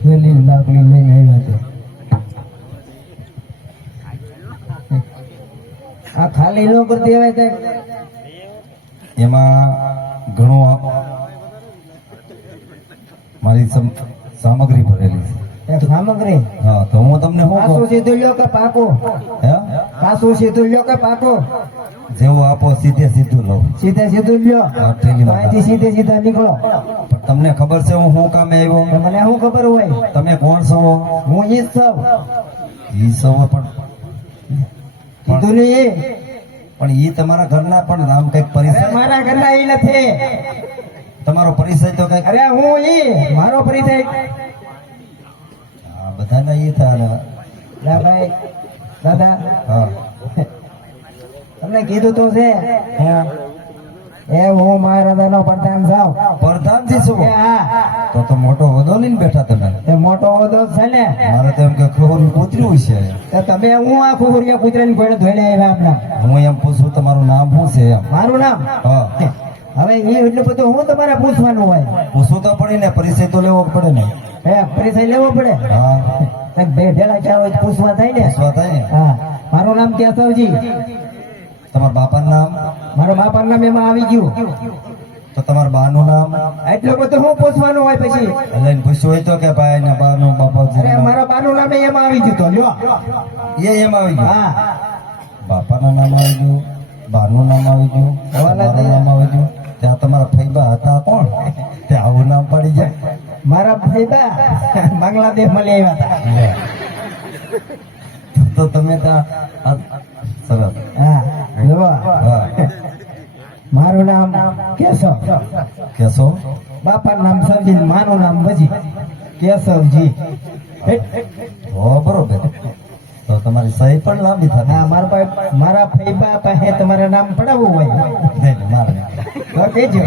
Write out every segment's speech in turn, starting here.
થેલી લાકડી લઈને આવ્યા છે. આ ખાલી ન કરતી હવે તે એમાં ઘણો મારી સમ- સામગ્રી ભરેલી છે. સામગ્રી? હા તો હું તમને શું પાછું સીધું લ્યો કે પાકો? હે? પાછું સીધું લ્યો કે પાકો? જેવું આપો સીધે સીધું લો સીધે સીધું લ્યો. અહીંથી સીધે સીધા નીકળો. પણ તમને ખબર છે હું શું કામે આવ્યો? મને શું ખબર હોય? તમે કોણ છો? હું ઈ સૌ ઈ સૌ પણ કીધું ને પણ ઈ તમારા ઘરના પણ નામ કંઈક પરિચય મારા ઘરના ઈ નથી. તમારો પરિચય તો કંઈક અરે હું ઈ. મારો પરિચય હા બધાના ઈ થાય ના. ભાઈ દાદા. હા. તમને કીધું તો છે. એ હું મારા દાદાનો પ્રધાન છું. પ્રધાનથી શું હા. તો તો મોટો હોદો લઈને બેઠા તમે. એ મોટો હોદો છે ને. મારે તો એમ કે ખબર કૂતર્યું છે. તો તમે હું આ કુકુરિયા કૂતરાની ભેળે ધોઈને આવ્યા આપના હું એમ પૂછું તમારું નામ શું છે એમ? મારું નામ? હા. હવે એ એટલું બધું હું તમારે પૂછવાનું હોય? પૂછવું તો પડે ને પરિચય તો લેવો પડે ને. હે પરિચય લેવો પડે? હા. બેઠેલા બે ચાર હોય પૂછવા થાય ને. પૂછવા થાય ને. હા. મારું નામ કેશવજી. તમારા બાપાનું નામ? મારા બાપાનું નામ એમાં આવી ગયું. તો તમારા બાનું નામ? એટલું બધું હું પૂછવાનું હોય પછી. એટલે પૂછ્યું હોય તો કે ભાઈ ને બાનું બાપાજી અરે મારા બાનું નામ એમાં આવી ગયું તો લ્યો. એ એમ આવી ગયું. હા. બાપાનું નામ આવી ગયું બાનું નામ આવી ગયું તમારું નામ આવી ગયું. ત્યાં તમારા ફૈબા હતા કોણ? તે આવું નામ પડી જાય. મારા ભાઈબા બાંગ્લાદેશમાં લઈ આવ્યા હતા. તો તમે ત્યાં સરસ. હા. મારું નામ કેશવ. કેશો બાપાનું નામ સમજી માનું નામ વજી કેશવજી. ઓ બરોબર. તો તમારી સહી પણ લાંબી હા મારા પાસે મારા ફૈબા પાસે તમારે નામ પડાવવું હોય. નહીં, મારે. તો કહેજો.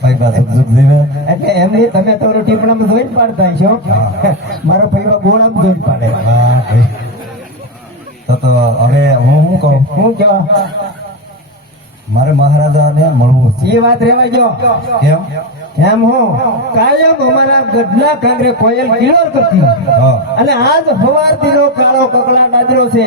ફૈબા સુખ સુખ જીવે. એટલે એમની તમે તો ટીપણામાં જોઈને પાડતા છો મારો ફૈબા ગોળામાં જોઈ પાડે. તો તો હવે હું શું કહું? હું કહો? મારે મહારાજાને મળવું એ વાત રેવા ગયો કેમ? એમ હું કાયમ અમારા ગઢના કાંગરે કોયલ કિલોર કરતી. અને આજ હવાર નો કાળો કકડા ડાજરો છે.